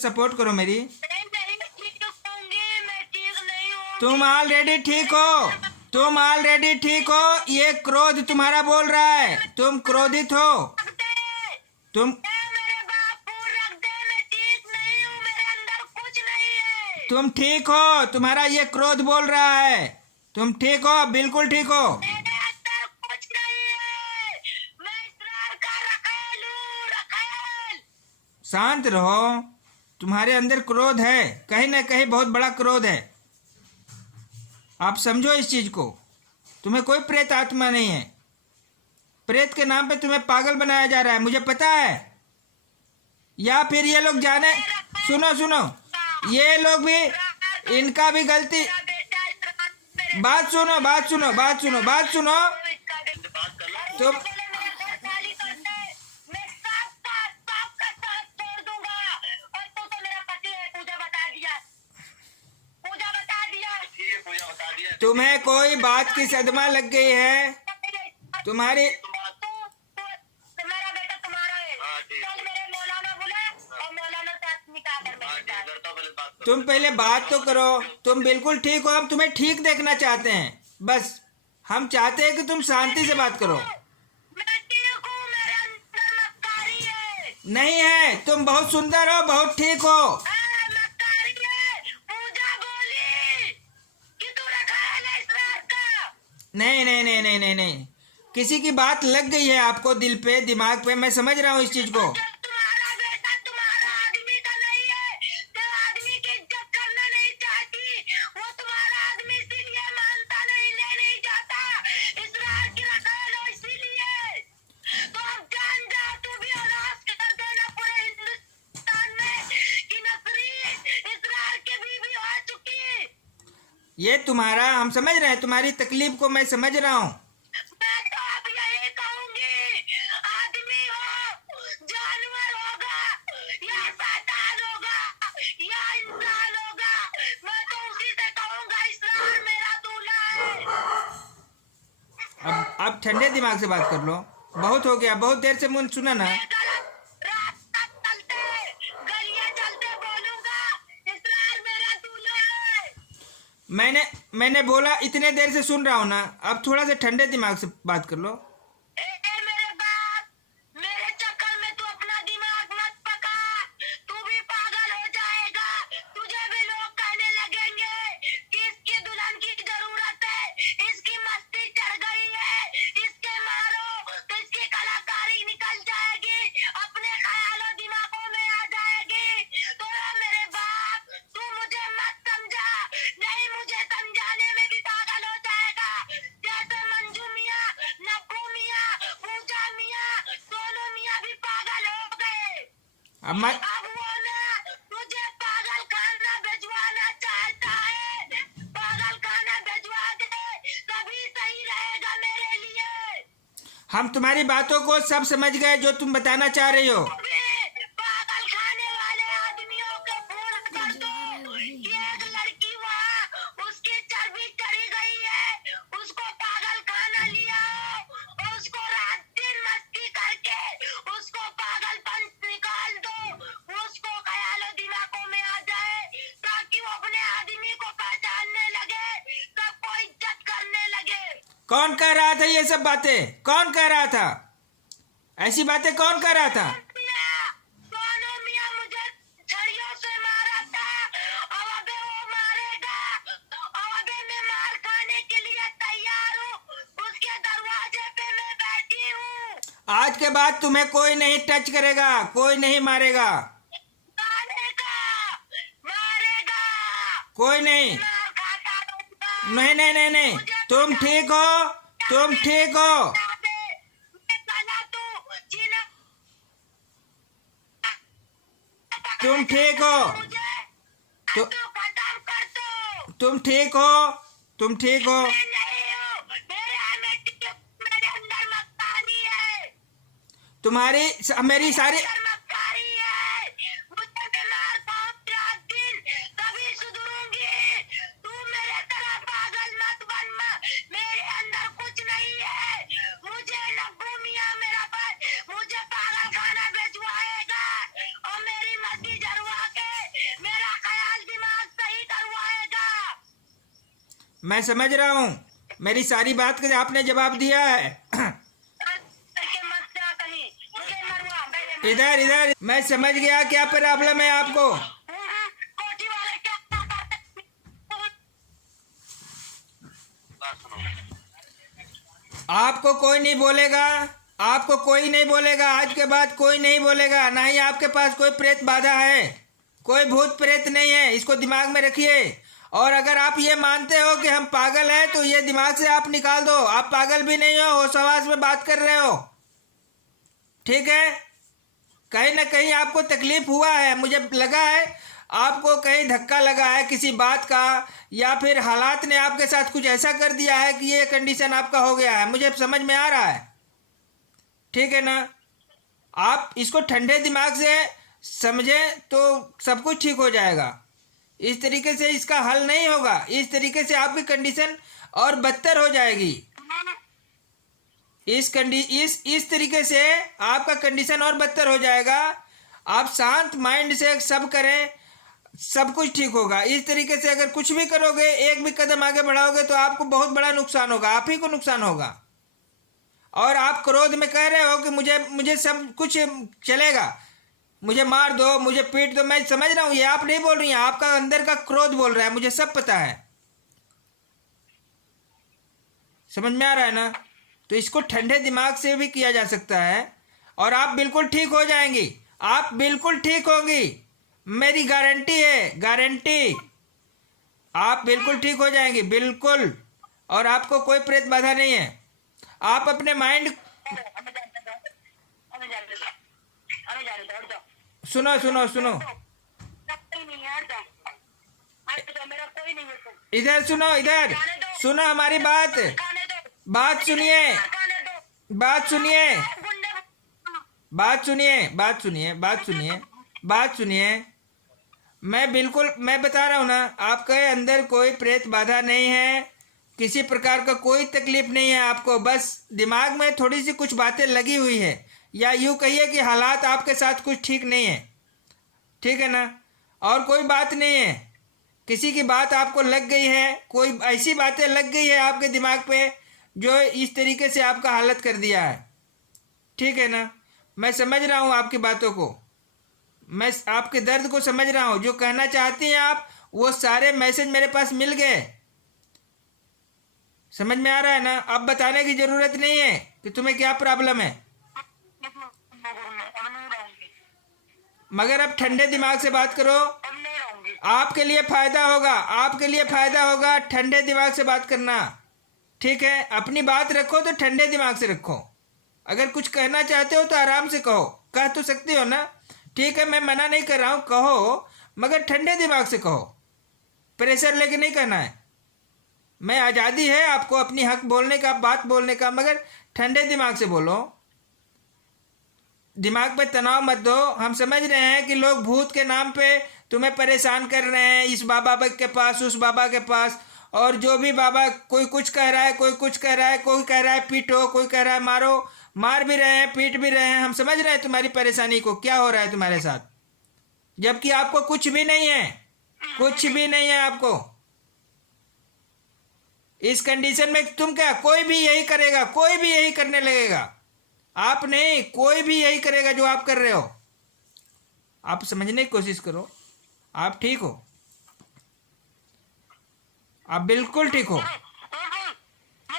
Support करो मेरी। नहीं नहीं, मैं ठीक होंगी, मैं ठीक नहीं हूँ। तुम ऑलरेडी ठीक हो, तुम ऑलरेडी ठीक हो। ये क्रोध तुम्हारा बोल रहा है, तुम क्रोधित हो। तुम मेरे बापू रख दे, मैं ठीक नहीं हूँ, मेरे अंदर कुछ नहीं है। तुम ठीक हो, तुम्हारा ये क्रोध बोल रहा है। तुम ठीक हो, बिल्कुल ठीक हो। मेरे अंदर कुछ नहीं है, मैं इसरार का रखेल हूँ, रखेल। शांत रहो। तुम्हारे अंदर क्रोध है, कहीं ना कहीं बहुत बड़ा क्रोध है। आप समझो इस चीज को। तुम्हें कोई प्रेत आत्मा नहीं है। प्रेत के नाम पे तुम्हें पागल बनाया जा रहा है, मुझे पता है। या फिर ये लोग जाने, सुनो सुनो, ये लोग भी, इनका भी गलती। मेरा बेटा इसरार मेरे बात सुनो, बात सुनो, बात सुनो, बात सुनो। इसका बेटा तुम पहले मेरा घर खाली कर दे, मैं सबका साथ छोड़ दूंगा। और तू तो मेरा पति है, पूजा बता दिया, पूजा बता दिया। ठीक है, पूजा बता दिया। तुम्हें कोई बात की सदमा लग गई है। तुम्हारी तुम्हारा बेटा तुम्हारा है। हाँ, ठीक। कल मेरे मौलाना बुला और मौलाना से निकाह कर हाँ, मेरे ठीक है, साथ। करता हूँ, पहले बात करो। तुम पहले बात तो करो। तुम बिल्कुल ठीक हो, हम तुम्हें ठीक देखना चाहते हैं। बस हम चाहते हैं कि तुम शांति से बात करो। मैं ठीक हूँ, मेरे अंदर मक्कारी है। नहीं है, तुम बहुत सुंदर हो, बहुत ठीक हो। मक्कारी है। पूजा बोली कि तू रखा है इसरार का। नहीं नहीं नहीं नहीं नहीं नहीं, किसी की बात लग गई है आपको, दिल पे, दिमाग पे। मैं समझ रहा हूँ इस चीज को। जब तुम्हारा बेटा तुम्हारा आदमी का नहीं है, तो आदमी की इज्जत करना नहीं चाहती। वो तुम्हारा आदमी इसीलिए मानता नहीं, ले नहीं जाता, इसरार की रखा लो इसीलिए। तो अब जान जा, तू भी अनाउंस कर देना पूरे हिंदुस्तान में कि नसरीन इसरार की बीवी हो चुकी। ये तुम्हारा, हम समझ रहे हैं तुम्हारी तकलीफ को, मैं समझ रहा हूँ। मैं तो अब यही कहूंगी, आदमी हो, जानवर होगा, या शैतान होगा, या इंसान होगा, मैं तो उसी से कहूंगा इसरार मेरा दूल्हा है। अब ठंडे दिमाग से बात कर लो। बहुत हो गया, बहुत देर से मुझे सुना ना। मैं गलत रास्ता चलते, गलियां चलते बोलूंगा इसरार मेरा दूल्हा है। मैंने बोला, इतने देर से सुन रहा हूँ ना। अब थोड़ा सा ठंडे दिमाग से बात कर लो। मेरे बाप, मेरे चक्कर में तू अपना दिमाग मत पका, तू भी पागल हो जाएगा। तुझे भी लोग कहने लगेंगे कि इसकी दुल्हन की जरूरत है, इसकी मस्ती चढ़ गई है, इसके मारो तो इसकी कलाकारी निकल जाएगी, अपने ख्यालों दिमागों में आ जाएगी। तो मेरे बाप, तू मुझे मत समझा, नहीं मुझे समझाने में भी पागल हो जाएगा। जैसे मंजू मियाँ, नब्बू मियाँ, पूजा मियाँ, दोनों मियाँ भी पागल हो गए। अब मैं अब वो ना तुझे पागल खाना भिजवाना चाहता है, पागल खाना भिजवा दे, तभी सही रहेगा मेरे लिए। हम तुम्हारी बातों को सब समझ गए, जो तुम बताना चाह रही हो। तू भी पागल खाने वाले आदमियों को फोन कर दो। ये एक लड़की वहाँ, उसकी चर्बी चढ़ी गई है, उसको पागल खाना लिया और उसको रात दिन मस्ती करके उसको पागलपन निकाल दो, उसको ख्यालों दिमागों में आ जाए, ताकि वो अपने आदमी को पहचानने लगे, सबको इज्जत करने लगे। कौन कह रहा था ये सब बातें? कौन कह रहा था ऐसी बातें? कौन कह रहा था? सोनू मियाँ मुझे छड़ियों से मारा था, और अबे वो मारेगा, और अबे मैं मार खाने के लिए तैयार हूँ, उसके दरवाजे पे मैं बैठी हूँ। आज के बाद तुम्हें कोई नहीं टच करेगा, कोई नहीं मारेगा, मारेगा, मारेगा, कोई नहीं। मार खाता रहूंगा। नहीं नहीं नहीं नहीं, तुम ठीक हो, तुम ठीक हो। मैं गलत हूँ, जिन्हें तुम ठीक हो, मुझे तो तू खत्म कर दो। तुम ठीक हो, तुम ठीक हो। मैं नहीं हूँ, मेरे अंदर मक्कारी है, तुम्हारी मेरी सारी अंदर मक्कारी है, मुझे बीमार पाओ रात दिन, कभी सुधरूंगी। तू मेरे तरह पागल मत बन, मेरे अंदर कुछ नहीं है। मुझे नब्बू मियाँ मेरा भाई मुझे पागल खाना भिजवाएगा और मेरी मस्ती जरवा के मैं समझ रहा हूँ, मेरी सारी बात का आपने जवाब दिया है। करके मत जा कहीं, मुझे मरवा मेरे इधर इधर, मैं समझ गया क्या प्रॉब्लम है आपको। कोठी वाले क्या करते? बात सुनो। आपको कोई नहीं बोलेगा, आपको कोई नहीं बोलेगा, आज के बाद कोई नहीं बोलेगा। ना ही आपके पास कोई प्रेत बाधा है, कोई भूत प्रेत नहीं है, इसको दिमाग में रखिए। और अगर आप ये मानते हो कि हम पागल हैं तो ये दिमाग से आप निकाल दो। आप पागल भी नहीं हो, होश हवास में बात कर रहे हो, ठीक है। कहीं ना कहीं आपको तकलीफ हुआ है, मुझे लगा है आपको कहीं धक्का लगा है किसी बात का, या फिर हालात ने आपके साथ कुछ ऐसा कर दिया है कि ये कंडीशन आपका हो गया है, मुझे समझ में आ रहा है, ठीक है ना। आप इसको ठंडे दिमाग से समझें तो सब कुछ ठीक हो जाएगा। इस तरीके से इसका हल नहीं होगा, इस तरीके से आपकी कंडीशन और बदतर हो जाएगी। इस तरीके से आपका कंडीशन और बदतर हो जाएगा। आप शांत माइंड से सब करें, सब कुछ ठीक होगा। इस तरीके से अगर कुछ भी करोगे, एक भी कदम आगे बढ़ाओगे तो आपको बहुत बड़ा नुकसान होगा, आप ही को नुकसान होगा। और आप क्रोध में कह रहे हो कि मुझे सब कुछ चलेगा, मुझे मार दो, मुझे पीट दो। मैं समझ रहा हूँ, ये आप नहीं बोल रही हैं, आपका अंदर का क्रोध बोल रहा है, मुझे सब पता है, समझ में आ रहा है ना। तो इसको ठंडे दिमाग से भी किया जा सकता है और आप बिल्कुल ठीक हो जाएंगी, आप बिल्कुल ठीक होंगी, मेरी गारंटी है, गारंटी। आप बिल्कुल ठीक हो जाएंगी, बिल्कुल। और आपको कोई प्रेत बाधा नहीं है। आप अपने माइंड, सुनो सुनो सुनो, इधर सुनो, इधर सुनो हमारी बात, बात सुनिए, बात सुनिए, बात सुनिए, बात सुनिए, बात सुनिए, बात सुनिए। मैं बता रहा हूँ ना, आपके अंदर कोई प्रेत बाधा नहीं है, किसी प्रकार का कोई तकलीफ नहीं है आपको। बस दिमाग में थोड़ी सी कुछ बातें लगी हुई है, या यूँ कहिए कि हालात आपके साथ कुछ ठीक नहीं है, ठीक है ना। और कोई बात नहीं है, किसी की बात आपको लग गई है, कोई ऐसी बातें लग गई है आपके दिमाग पे जो इस तरीके से आपका हालत कर दिया है, ठीक है ना। मैं समझ रहा हूँ आपकी बातों को, मैं आपके दर्द को समझ रहा हूँ। जो कहना चाहती हैं आप, वो सारे मैसेज मेरे पास मिल गए, समझ में आ रहा है ना। अब बताने की जरूरत नहीं है कि तुम्हें क्या प्रॉब्लम है, मगर अब ठंडे दिमाग से बात करो, आपके लिए फायदा होगा, आपके लिए फायदा होगा ठंडे दिमाग से बात करना, ठीक है। अपनी बात रखो तो ठंडे दिमाग से रखो। अगर कुछ कहना चाहते हो तो आराम से कहो, कह तो सकते हो ना, ठीक है, मैं मना नहीं कर रहा हूँ, कहो, मगर ठंडे दिमाग से कहो, प्रेशर लेके नहीं कहना है। मैं आज़ादी है आपको अपनी हक बोलने का, बात बोलने का, मगर ठंडे दिमाग से बोलो, दिमाग पे तनाव मत दो। हम समझ रहे हैं कि लोग भूत के नाम पे तुम्हें परेशान कर रहे हैं, इस बाबा के पास, उस बाबा के पास, और जो भी बाबा, कोई कुछ कह रहा है, कोई कुछ कह रहा है, कोई कह रहा है पीटो, कोई कह रहा है मारो, मार भी रहे हैं, पीट भी रहे हैं। हम समझ रहे हैं तुम्हारी परेशानी को, क्या हो रहा है तुम्हारे साथ, जबकि आपको कुछ भी नहीं है, कुछ भी नहीं है आपको। इस कंडीशन में तुम क्या, कोई भी यही करेगा, कोई भी यही करने लगेगा, आप नहीं, कोई भी यही करेगा जो आप कर रहे हो। आप समझने की कोशिश करो, आप ठीक हो, आप बिल्कुल ठीक हो।